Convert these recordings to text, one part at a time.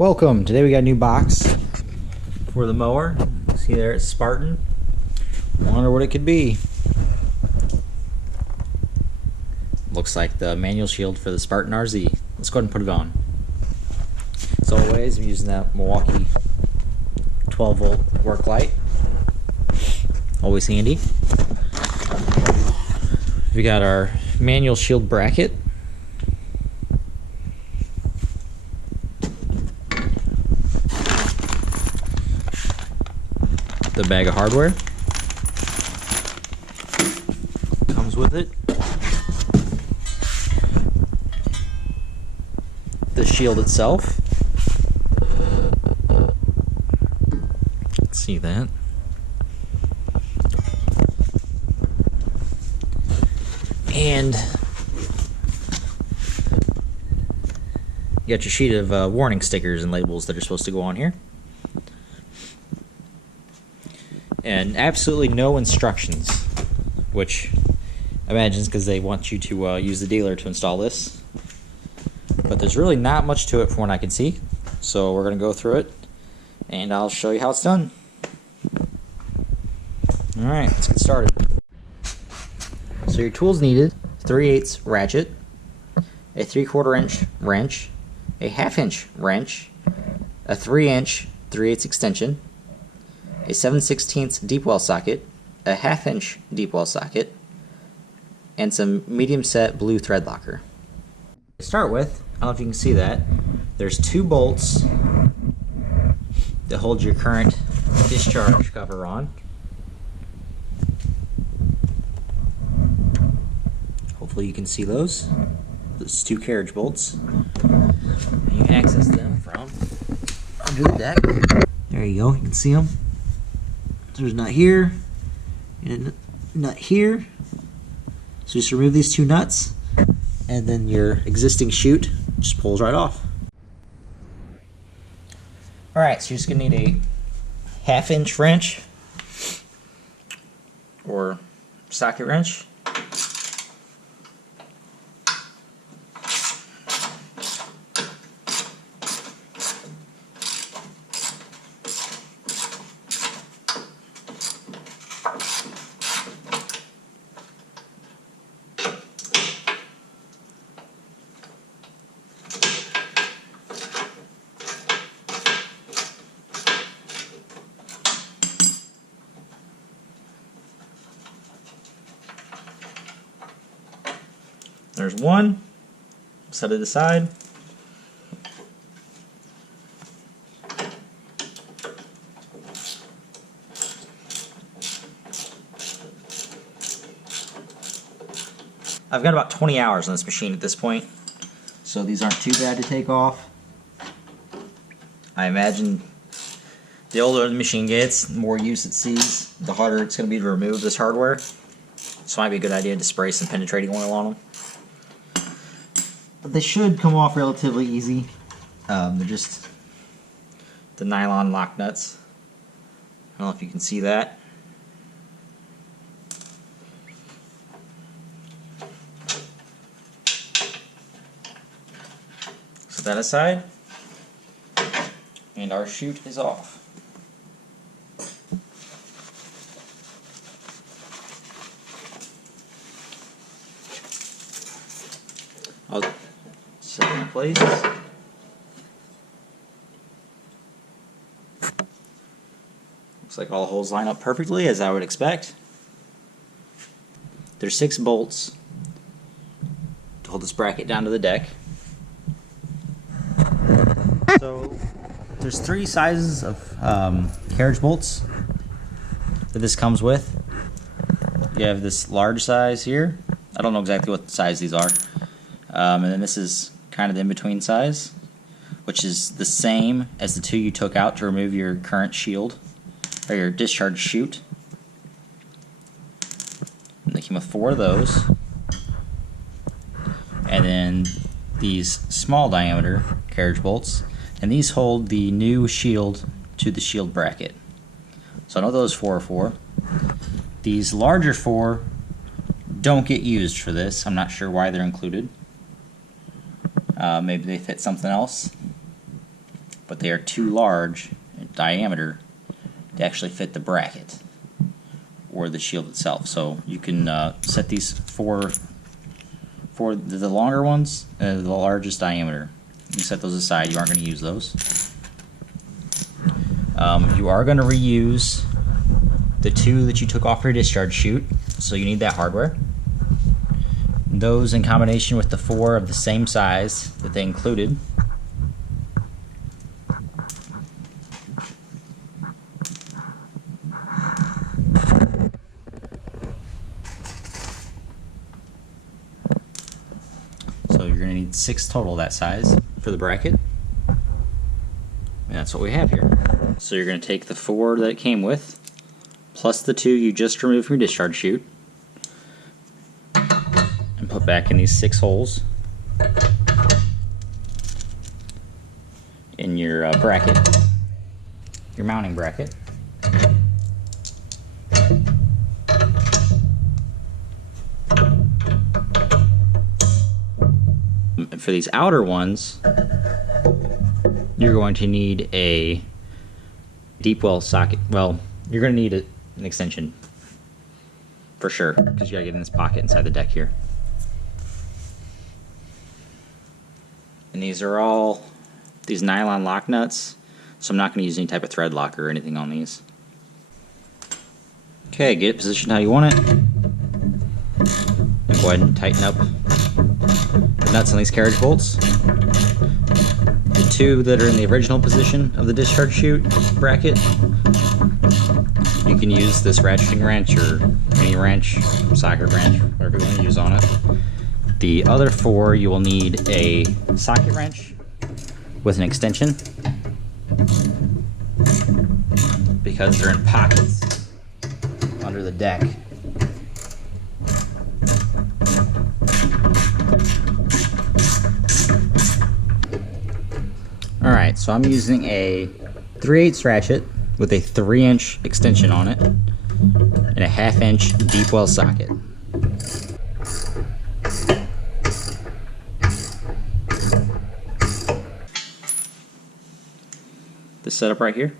Welcome. Today we got a new box for the mower. See there, it's Spartan. Wonder what it could be. Looks like the manual shield for the Spartan RZ. Let's go ahead and put it on. As always, I'm using that Milwaukee 12-volt work light. Always handy. We got our manual shield bracket. The bag of hardware comes with it. The shield itself. Let's see that. And you got your sheet of warning stickers and labels that are supposed to go on here. And absolutely no instructions, which I imagine is because they want you to use the dealer to install this. But there's really not much to it from what I can see, so we're going to go through it and I'll show you how it's done. Alright, let's get started. So your tools needed: 3/8 ratchet, a 3/4 inch wrench, a 1/2 inch wrench, a 3-inch 3/8 extension, a 7/16 deep well socket, a 1/2 inch deep well socket, and some medium set blue thread locker. To start with, I don't know if you can see that, there's 2 bolts that hold your current discharge cover on. Hopefully you can see those. Those 2 carriage bolts. And you can access them from under the deck. There you go, you can see them. There's a nut here and a nut here. So just remove these 2 nuts and then your existing chute just pulls right off. Alright, so you're just going to need a 1/2 inch wrench or socket wrench. There's one, set it aside. I've got about 20 hours on this machine at this point, so these aren't too bad to take off. I imagine the older the machine gets, the more use it sees, the harder it's going to be to remove this hardware. So it might be a good idea to spray some penetrating oil on them. But they should come off relatively easy. They're just the nylon lock nuts. I don't know if you can see that. Set that aside. And our chute is off. I'll set it in place. Looks like all the holes line up perfectly, as I would expect. There's 6 bolts to hold this bracket down to the deck. So there's 3 sizes of carriage bolts that this comes with. You have this large size here. I don't know exactly what size these are. And then this is kind of the in-between size, which is the same as the 2 you took out to remove your current shield, or your discharge chute. And they came with 4 of those. And then these small diameter carriage bolts, and these hold the new shield to the shield bracket. So I know those 4 are for. These larger 4 don't get used for this. I'm not sure why they're included. Maybe they fit something else. but they are too large in diameter to actually fit the bracket or the shield itself. So you can set these for the longer ones, the largest diameter. You can set those aside. You aren't going to use those. You are going to reuse the two that you took off your discharge chute, so you need that hardware. Those in combination with the 4 of the same size that they included. So you're going to need 6 total that size for the bracket. And that's what we have here. So you're going to take the 4 that it came with, plus the 2 you just removed from your discharge chute, and put back in these 6 holes in your bracket, your mounting bracket. And for these outer ones, you're going to need a deep well socket. Well, you're going to need an extension for sure, because you got to get in this pocket inside the deck here. And these are all these nylon lock nuts, so I'm not going to use any type of thread locker or anything on these. Okay, get it positioned how you want it. And go ahead and tighten up the nuts on these carriage bolts. The 2 that are in the original position of the discharge chute bracket, you can use this ratcheting wrench or any wrench, socket wrench, whatever you want to use on it. The other 4, you will need a socket wrench with an extension, because they're in pockets under the deck. Alright, so I'm using a 3/8 ratchet with a 3-inch extension on it and a 1/2-inch deep well socket. This setup right here.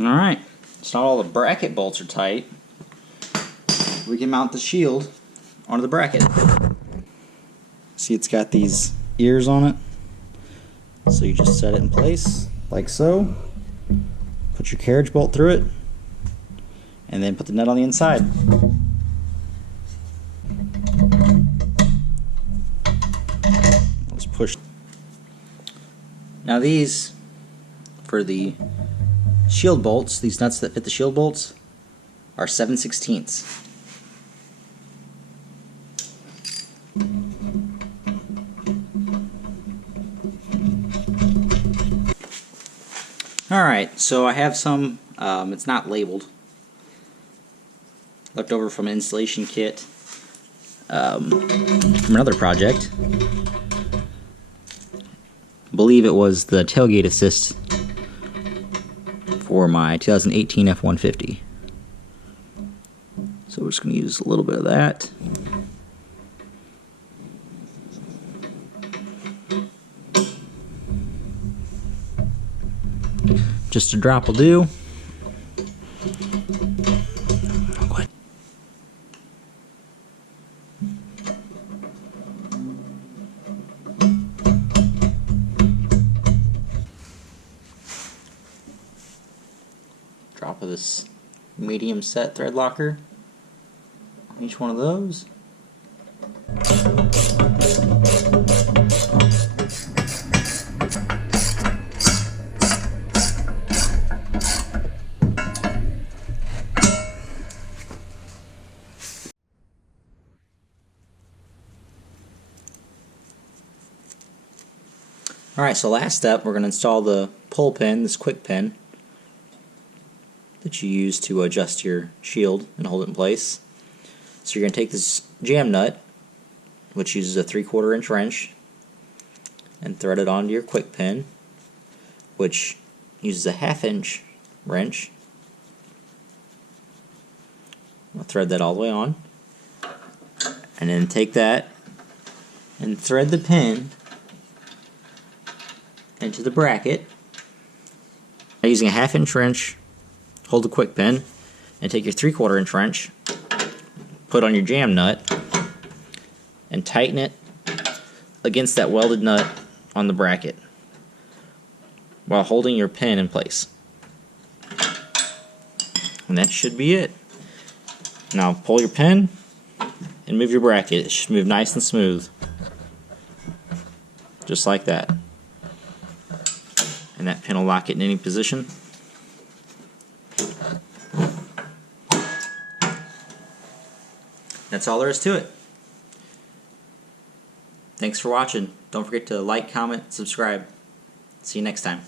Alright, so now all the bracket bolts are tight, we can mount the shield onto the bracket. See, it's got these ears on it. So you just set it in place, like so. Put your carriage bolt through it, and then put the nut on the inside. Let's push. Now these, for the shield bolts, these nuts that fit the shield bolts, are 7/16. Alright, so I have some, it's not labeled, left over from an installation kit from another project. I believe it was the tailgate assist for my 2018 F-150. So we're just going to use a little bit of that. Just a drop will do. Drop of this medium set thread locker on each one of those. Alright, so last step, we're going to install the pull pin, this quick pin, that you use to adjust your shield and hold it in place. So you're going to take this jam nut, which uses a 3/4 inch wrench, and thread it onto your quick pin, which uses a 1/2 inch wrench. I'll thread that all the way on, and then take that and thread the pin into the bracket. Now, using a 1/2 inch wrench, hold the quick pin and take your 3/4 inch wrench, put on your jam nut, and tighten it against that welded nut on the bracket while holding your pin in place. And that should be it. Now pull your pin and move your bracket. It should move nice and smooth. Just like that. And that pin will lock it in any position. That's all there is to it. Thanks for watching. Don't forget to like, comment, subscribe. See you next time.